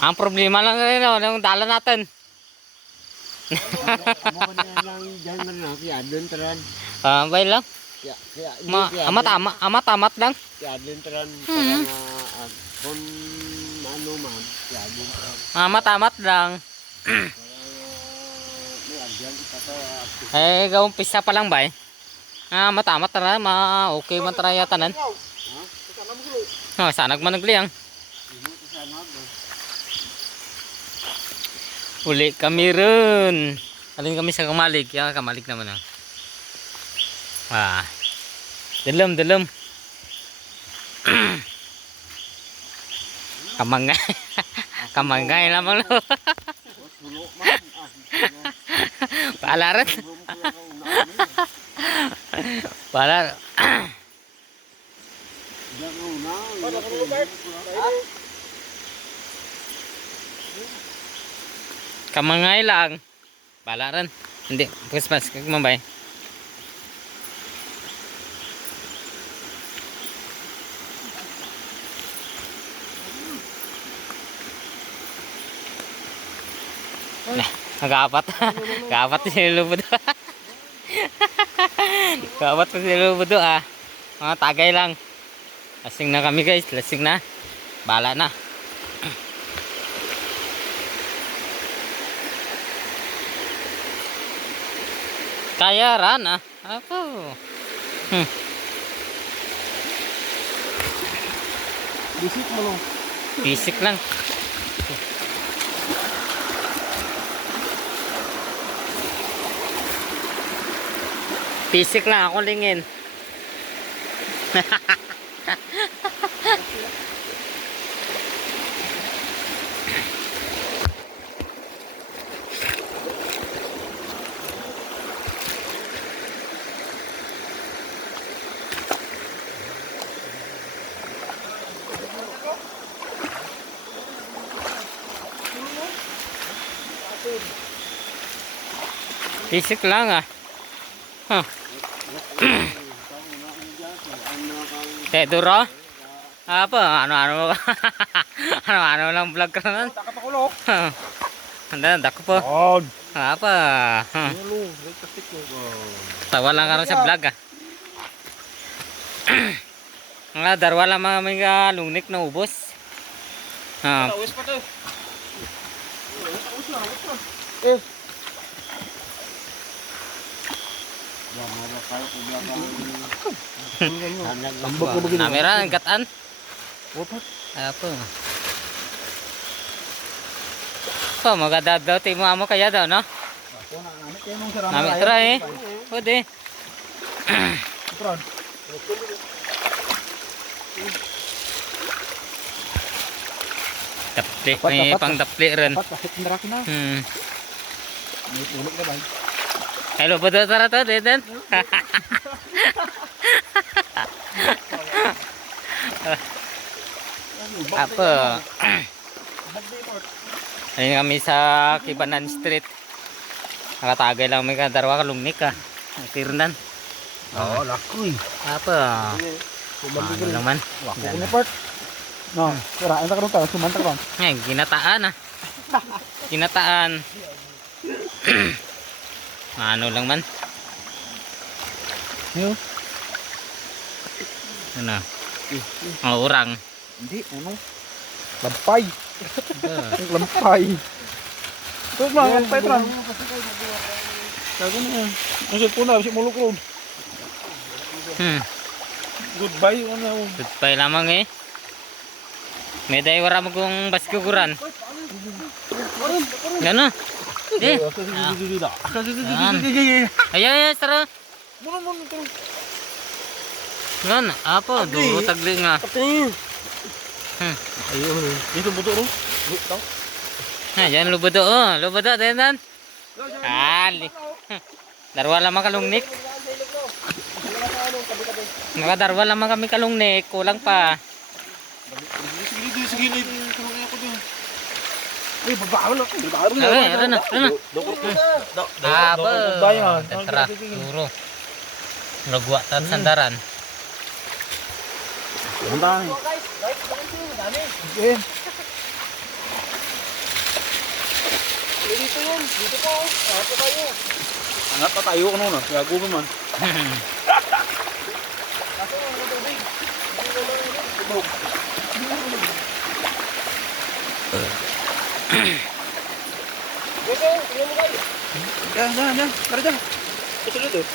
Ang problema lang rin, yung dala natin. Mo na lang dyan man lang si Adon taran. Bay lang. Kaya Amat lang. si Adon taran para nga kung ano man si Adon taran. Amat lang. May agyan ito Gawang pisa pa lang ba eh. Amat na, okay man tara yata nan. Sanag man nagliang. Uli kami rin. Alin kami sa kamalig. Yan kamalig naman dalam. Kamangay. Kamangay lamang lo. Palaran. Palar. Kamangay lang. Palaran. Hindi, pas kagmambay. Nag-apat. Nag-apat si Lubudo. Nag-apat si Lubudo Mga tagay lang. Lasing na kami guys. Lasing na. Bala na. Kaya ran Ako. Bisik mo lang. Bisik lang. Bisik lang ako lingin. Bisik lang Duro? Apa? Ano lang vlog ka naman? Takapakulok. Dako po. Apa? Tawa lang ka sa vlog Nga darwa lang mga may lungnik na ubos. Tawis pa to. Namera angkatan. Apa? Pa maganda daw timo amo kaya daw no? Nami try Pwede. Tapli, may pang tapli rin. Hello, betul tara to, Deden. Apa? Ayun kami sa Kibanan Street. Nakatagay lang may kadarwa kalungnik Tirnan. Oo, lakoy. Apa? Ano naman? Wako ni part. No, sirain ta karon ta, sumanta karon. Ginataan Ginataan. Ano lang man. Yo. Ano? Ang urang. Hindi, ano? Lampay. Lampay. Ito mga lampay tra. Sabi niya. Ang cellphone na, si mulok ron. Goodbye. Goodbye lamang May day wara mo kong baskuguran. Gano? Ayan, tara. Gan, apa? Duro tagli nga. Ayun, dito buto ro. Ayan, lubudo Lubudo, Denan. Darwa lamang kalungnik. Nakadarwa lamang kami kalungnik. Kulang pa. Sige. Ay, babaw na. Ano? Tara, duro. Lagwa tan sandaran. Dito yun. Dito po. Angat pa tayo. Angat pa tayo. Ano na? Gago naman. Kaso ang tubig. Hindi naman tubog. Go, tingnan mo guys. Yan. Tara dyan. Kasunod eh.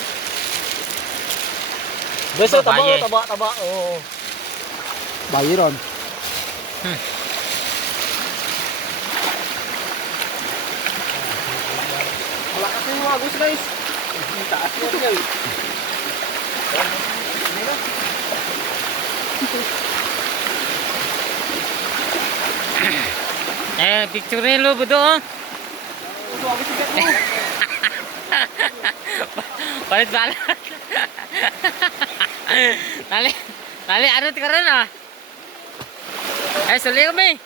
Beso, taba. Oo. Bayiron. Malakas na yung agos guys. Taas na siya eh. Picture lo budo oh. Ito agos sikat mo. Palit balat. Tali ano karon ah. Suli kami.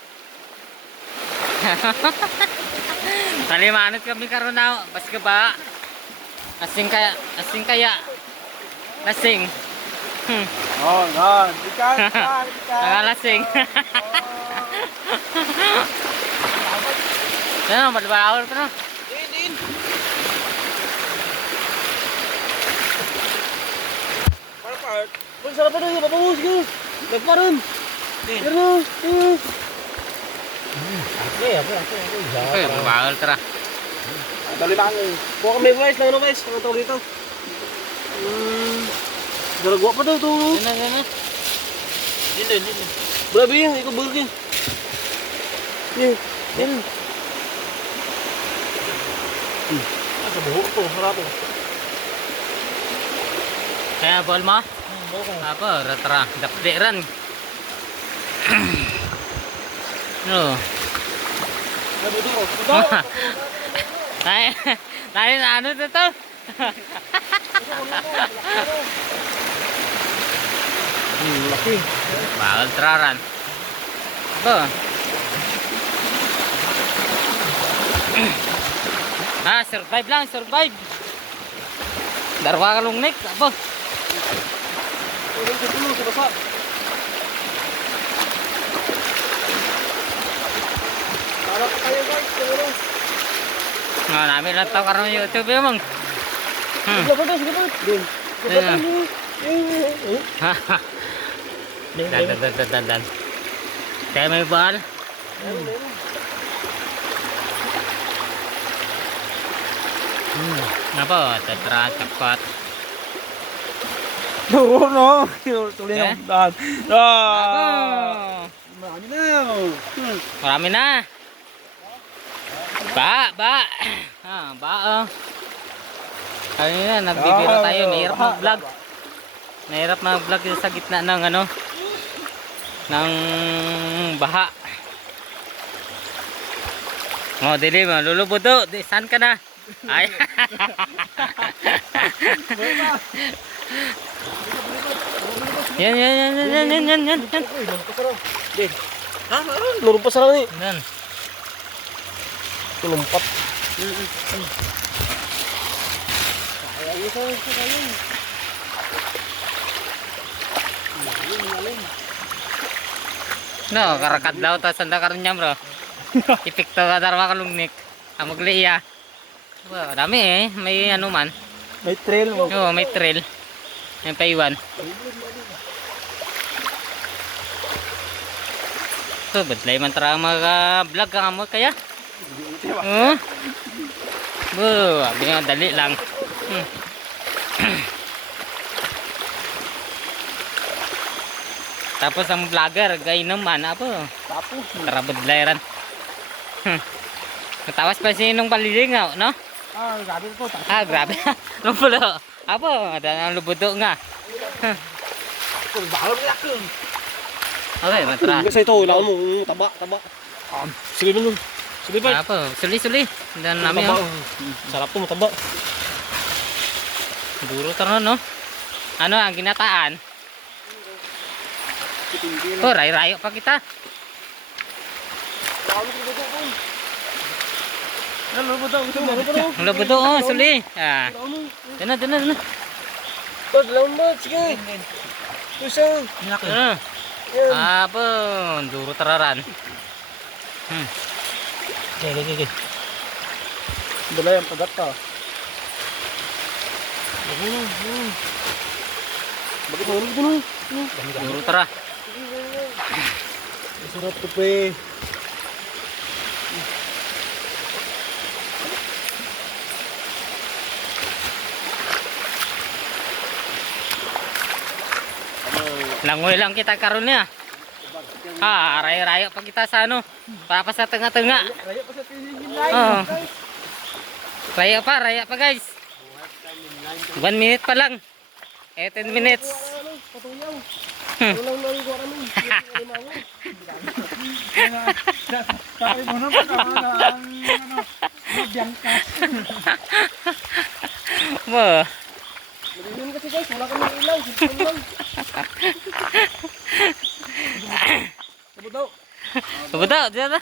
Tali manot kami karon na bas ka ba? Asing kaya. Lasing. Oh, yan. Ikan. Lasing. Ano, balbawal pa no? Din. Part. Pun sarap na yun, papamus ko. Nagparoon. Pero. Okay, balbawal tara. Dali lang eh. Buka kami guys, lang ano guys. Ang tawag dito. Daragwa pa daw ito. Ano. Dili. Grabe yun, ikaw burger. Yan. Sa buhok ko, harap ko. Kaya bol mo? Apa, ratra, dapde ran. No. Tayo na ano to? Laki. Bakal traran. Ba. Survive. Darwa ka lungnik, abo. Ulit dulu sa basa. Harap tayo guys, siguro. Namin lang tao karon YouTube yung mang. Sige pa. Din. Dan. Kaya may bal. Apa? Tetra cepat. Oo, no. Tuloy Eh? na. Apa? Marami na. Marami na. Ba. Oh. Kanina nagbibiro tayo, mahirap mag-vlog. Mahirap mag-vlog sa gitna ng ano, ng baha. Oh, dili malulubod do. Saan ka na? Ay. Yan. Din. Ha? Lurong pa sarang ni. Yan. Tulumpat. No, karakad daw ta sanda karon niya bro. Ipikto ka darwa kalungnik. Amagliya. Wow, dami eh. May ano man. May trail mo. Oo, may trail. May paiwan. So, badlay man tara mag-vlog ka mo kaya? Oo. Abi nga dali lang. Tapos ang vlogger, gay naman, apa? Tapos. Tara badlay ran. Natawas pa si nung palilingaw, no? Grabe ko. Grabe. Nung pulo. Apa? Ada ang lubudo nga. Bahala mo yak. Okay, matra. Kasi ito, ilangan mo. Taba. Sige mo. Sige pa. Apa? Suli. Dan namin Taba. yung Sarap to, mataba. duro taron, no? Ano ang ginataan? Oh, ray-rayo pa kita. Ang lubudo, oh, suli. Dana. Sige. Pusa. Apa? Duro tararan. Okay. Dala yung pagat pa. Bakit mo ulit mo? Duro tara. Sarap to pe. Langoy lang kita karon niya. Rayo-rayo pa kita sa ano. Para pa sa tengah-tengah. Raya pa sa tingin Oh. Raya pa guys. 1 minute pa lang. 10 minutes. Patuyaw. Ulang nang ko kami. Tatay mo na pa ang mabyangkas. Mo. Madilim kasi guys, wala kami ilaw. Simple lang. Sabudaw. Betul, dia tu.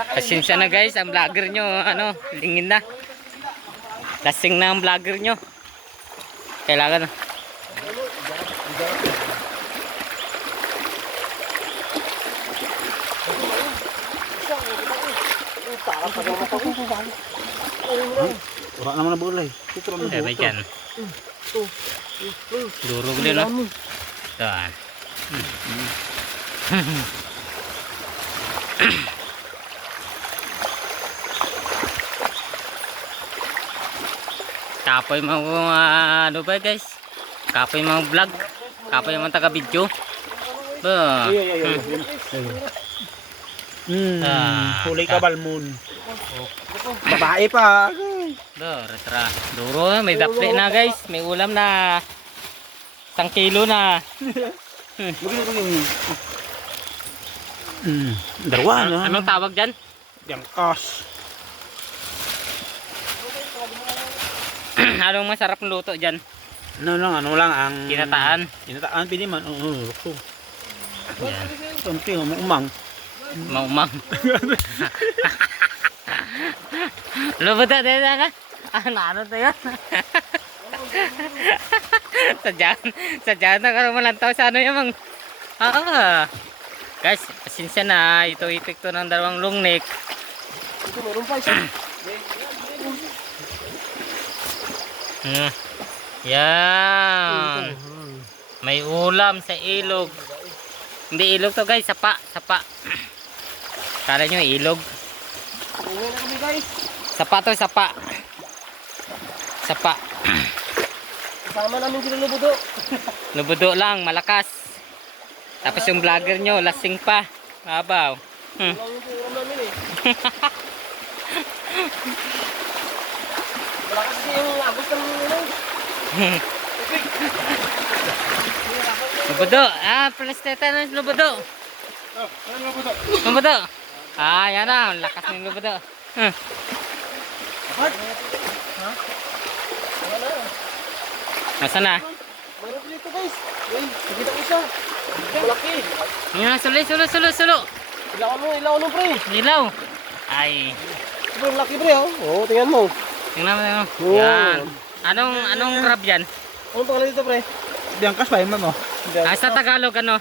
Pasensya na guys, ang vlogger nyo, ano, lingin na. Lasing na ang vlogger nyo. Kailangan. Wala naman na bulay. Sabi dyan. Durog din, no? Yan. Kapoy mga ano ba guys? Kapoy mga vlog. Kapoy mga taga video. Ba. Huli ka balmon. Babae pa. Do, retra. Duro, may daple na guys. May ulam na 1 kilo na. Darwa na. Anong tawag dyan? Yangkas. Anong masarap ng luto dyan? Ano lang ang Kinataan. Kinataan pili man. Oo, lukso. Yan. Kunti umang. Maumang. Lubot na din ka? Ano to yun? Sadyan na ka malantaw sa ano yung guys, pasensya na. Ito epekto ng dalawang long neck. Ito meron pa isa. Yan. May ulam sa ilog. Hindi ilog to guys, sapa. Kala nyo ilog. Uwi na kami guys. Sapa to, sapa. Kasama namin sila Lubudo. Lubudo lang, malakas. Tapos yung vlogger nyo, lasing pa. Mabaw. Ulang yung ulam namin eh. Wala kasi yung agos ng ulam. Lubudo. Palesteta na yung lubudo. Ano Lubudo? Lubudo. Yan na. Lakas ng lubudo. What? Ha? Wala na. Nasaan na? Mayroon dito guys. Uy, nakita ko siya. Malaki. Yan, sulo. Ilawan mo pre. Nilaw. Ay. Super laki pre oh. Oo, tingnan mo. Tingnan mo. Oh. Yan. Anong crab yan? Anong pangalan dito pre? Biangkas pa yun mo. Sa Tagalog ano?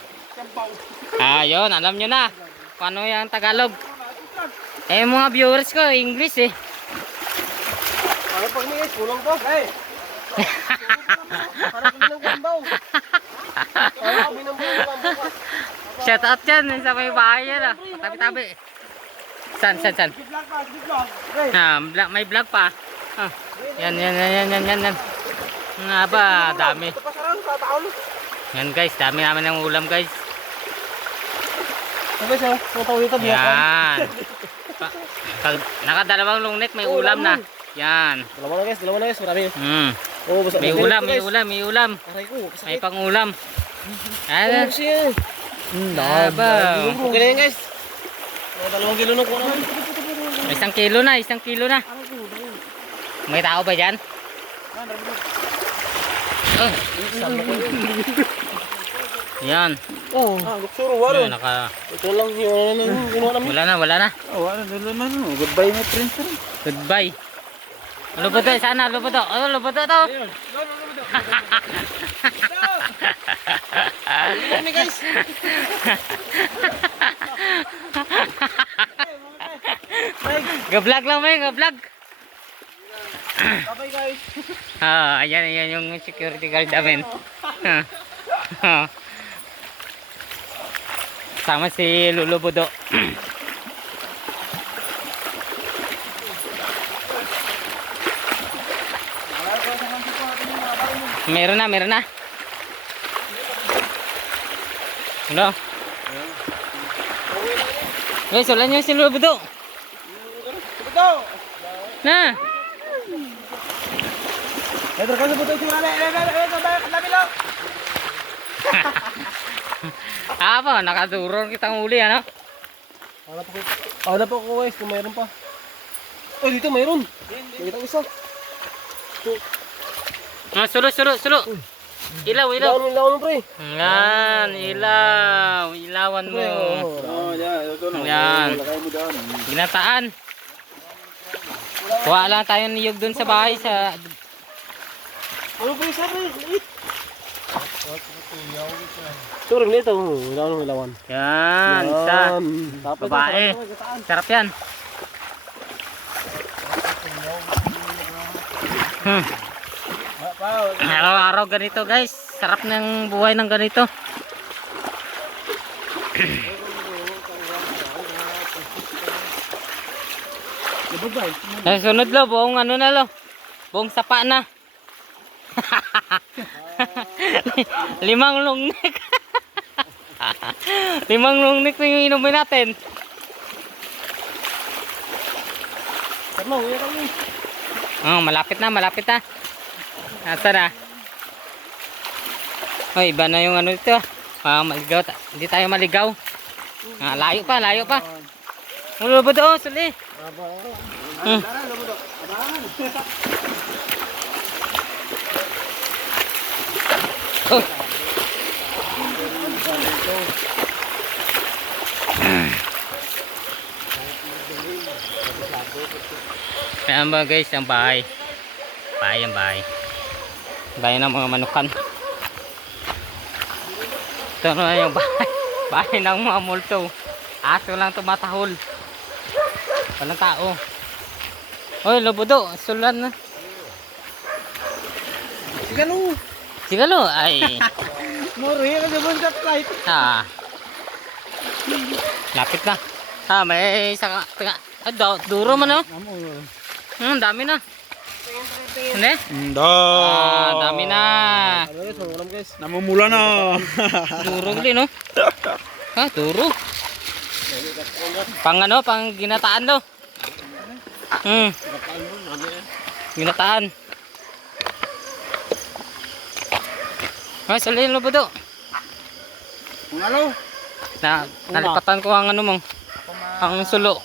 Yun, alam nyo na. Paano yung Tagalog? Mga viewers ko, English eh. Para pag may kulang pa. Hey! Para kami ng gambaw. Para kami ng gambaw. Shout out yan sa may bahay yan ah. Tabi-tabi. San? May vlog pa. Yan. Nga ba, dami. Yan guys, dami namin ng ulam guys. Sabi siya, matawin ka biya. Yan. Nakadalawang long neck, may ulam na. Yan. Dalawa na guys, marami. Oh, basta May ulam. Aray ko, May pang-ulam. ano siya? Dabaw. Okay na yan guys. Mga 2 kilo na kuha naman. May 1 kilo na. May tao ba dyan? Yan. Oh, luksuro wala. Yan, Ito lang yung ginawa namin. wala na. Wala naman. Goodbye my friends. Goodbye. Lubuto, sana lubuto. Lubuto to. Kami guys. Ga-vlog lang may, ga-vlog. Bye guys. Ayan yung security guard namin. Sama si Lolo Budo. Meron na. Ano? Guys, wala niyo si Lolo Budo. Budo. Na. Ito kasi buto si Mane. Katabi lang. Apa, nakaduror kitang uli ano? Wala po ko guys, kung mayroon pa. Oh, dito mayroon. Nakita ko isa. Sulo. Ilaw. Ilaw pre. Yan, ilaw. Ilawan mo. Ito na. Yan. Lagay mo dyan. Ginataan. Kuha lang tayo niyog dun sa bahay sa... Ano pre, sabi? Turang nito. Ilawan. Yan, isa. Babae. Sarap yan. Araw-araw ganito guys. Sarap ng buhay ng ganito. Sunod lo, buong ano na lo. Buong sapa na. 5 long neck. 5 long neck na yung inumin natin. Malapit na. Nasa na? Iba na yung ano ito. Maligaw. Hindi tayo maligaw. Layo pa. Ulo ba doon? Suli. Oh. Ayan ba guys, ang bahay. Bahay ng mga manukan. Ito na yung bahay. Bahay ng mga multo. Aso lang tumatahol. Walang tao. Oy, Lobudo, sulan na. Sigalo, ay. Mori, kasi buntat light. Lapit na. May saka. Duro man oh. Dami na. Hindi? Dami na. Namumula na. Duro din, no? Duro. Pang ginataan, no? Ginataan. Salin mo ba to? Ano? Nalipatan ko ang ano mong. Ang sulo.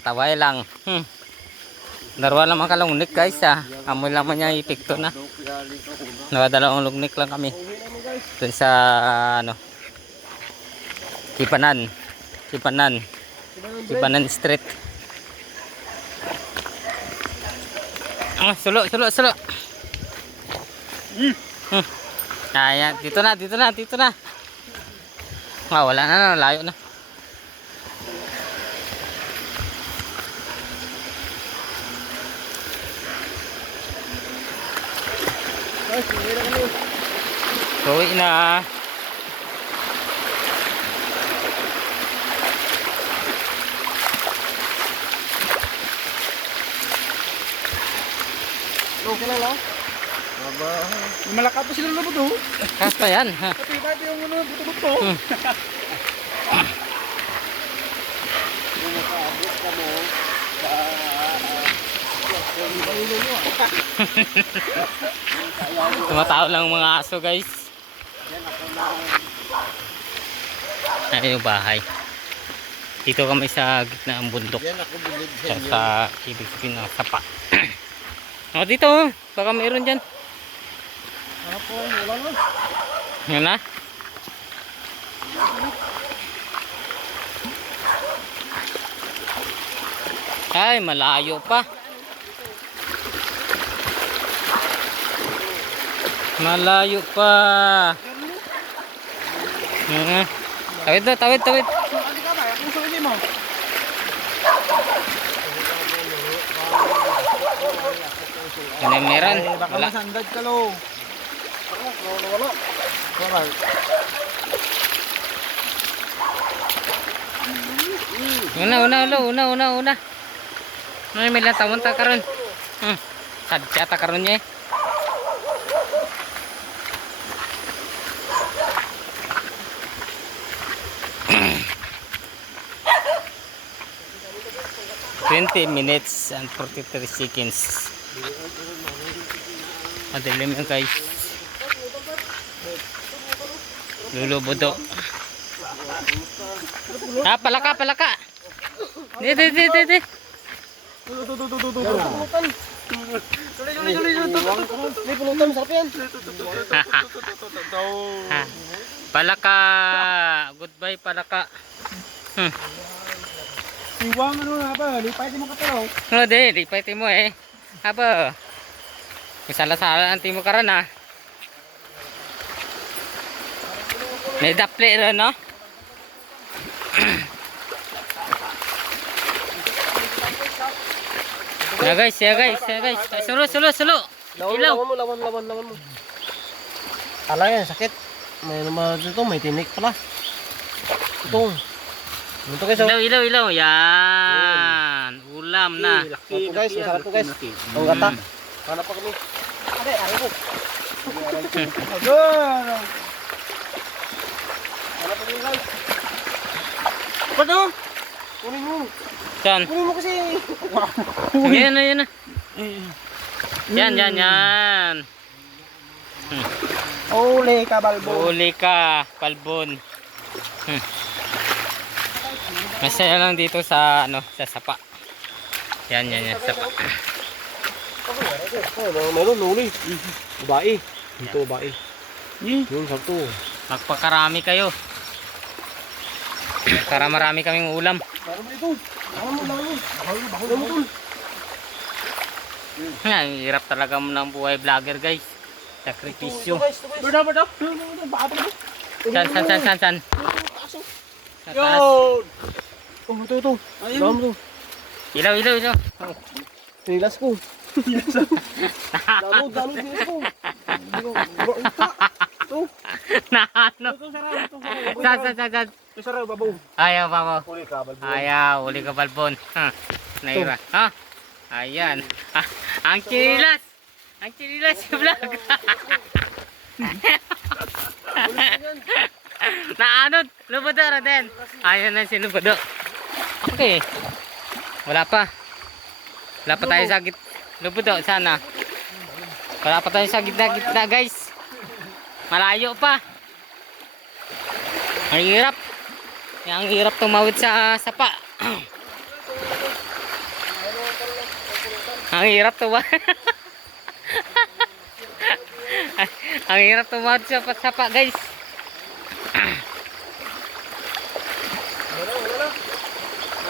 Taway lang. Darwa lang mga kalungnik guys Amoy lang man niya ipikto na. Nakadalawang lugnik lang kami. Doon sa ano. Kipanan Street. Sulo. Ayan, dito na. Wala na, layo na. Uwi na. Malaka pa sila na buto. Kasta yan. Pati dati yung ano, buto-buto. Tumatao lang mga aso guys. Ayun yung bahay. Dito kami sa gitna ng bundok. Sa ibig sabihin ng sapa. Dito baka mayroon dyan. Wala na. Yun na. Ay, malayo pa. Tawid na, tawid, tawid. Ano ka ba? Kung saan mo? Ano yung meron? Baka Wala. masandad ka lo. Wala. Wala. Una. Ano may latawon ta karon? Sadya ta karon niya eh. ...20 minutes and 43 seconds. Madilim yan guys. Lulubudo. Palaka. Di. May pulutan, sarap yan. Palaka. Goodbye palaka. Iwang ano na ba? Lipay mo ka pero. Lipay mo eh. Aba. Misala-sala ang timo karon ah. May daple rin no? Ya guys. Sulo. Ilaw. Lawan mo. Ala yan, sakit. May naman dito, may tinik pala. Ito. Ito guys. Ilaw. Yan. Ulam na. Ito guys, masarap to guys. Ang gata. Hanap pa kami. Aray ko. Agad. Hanap pa kami guys. Pado. Kunin mo. Yan. Kunin mo kasi. Yan na. Yan. Uli ka, balbo. Uli ka, palbon. Masaya lang dito sa sa sapa. Yan, sapa. Meron uli. Babae. Dito babae. Yung sakto. Magpakarami kayo. Para marami kaming ulam. Meron ito. Bahol mo. Hirap talaga ng buhay vlogger guys. Sakripisyo. Bada. San. Yun! Oh, ito. Ayun. Ilaw. Nilas ko. Dalod nilas ko. Ito. Naano? San. Ito sarap, babaw. Ayaw, babo. Uli ka, balbo. Ayaw, uli ka balbon. Naira. Ha? Ayan. Ang chinilas sa vlog. Naanod. Lubudo din. Ayan na si Lubudo. Okay. Wala pa tayo sa gitna. Lubudo, sana. Wala pa tayo sa gitna guys. Malayo pa. Ang hirap tumawid sa sapa. Ang hirap tumawid sa sapa guys.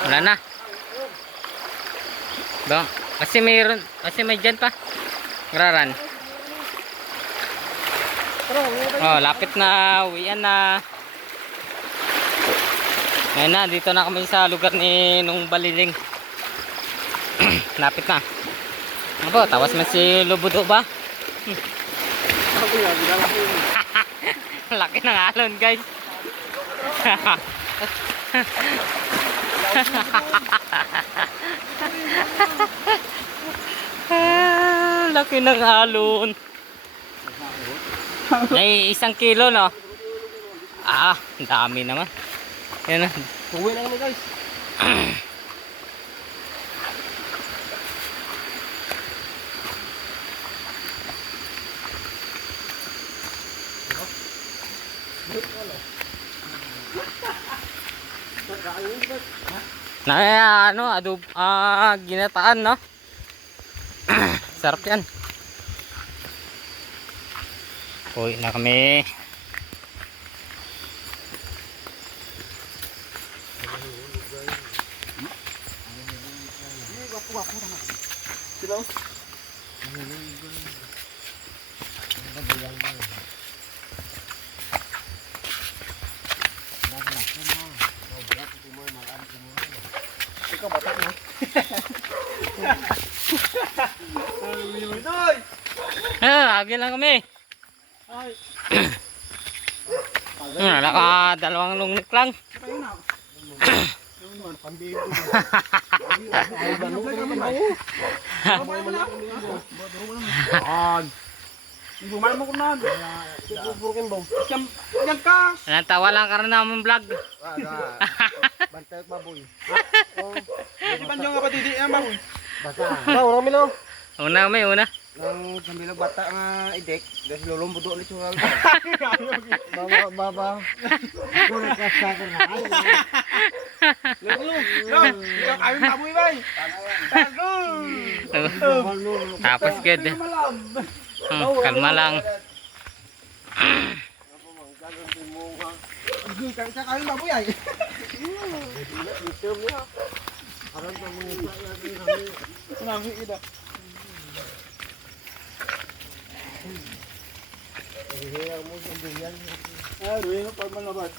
Wala na. Kasi may dyan pa. Raran. Oh, lapit na, uwian na. Ngayon na, dito na kami sa lugar ni nung Baliling. Lapit na. Ano po, tawas man si Lubudo ba? Laki ng alon guys. Laki ng alon. Ay, 1 kilo no? Ang dami naman. Yan na. Uwi na kami guys. Ginataan no? Sarap yan. Uwi na kami. Agi lang kami. Dalawang lungnik lang. Gumawa mo ko na. Buburukin ba? Yan ka. Tawa lang ka rin namin vlog. Bantay at baboy. Di ba nyo nga patidi yan baboy? Bata. Una kami lang. Una. Nang sambilang bata nga idek. Dahil lulong budo ulit yung alba. Baba. Kung nagkasakar na. Lulong. Yung kami baboy ba? Tapos good. Kalma lang. Kami baboy ay. Sinabi kita. Ay, ruin mo pag malabat.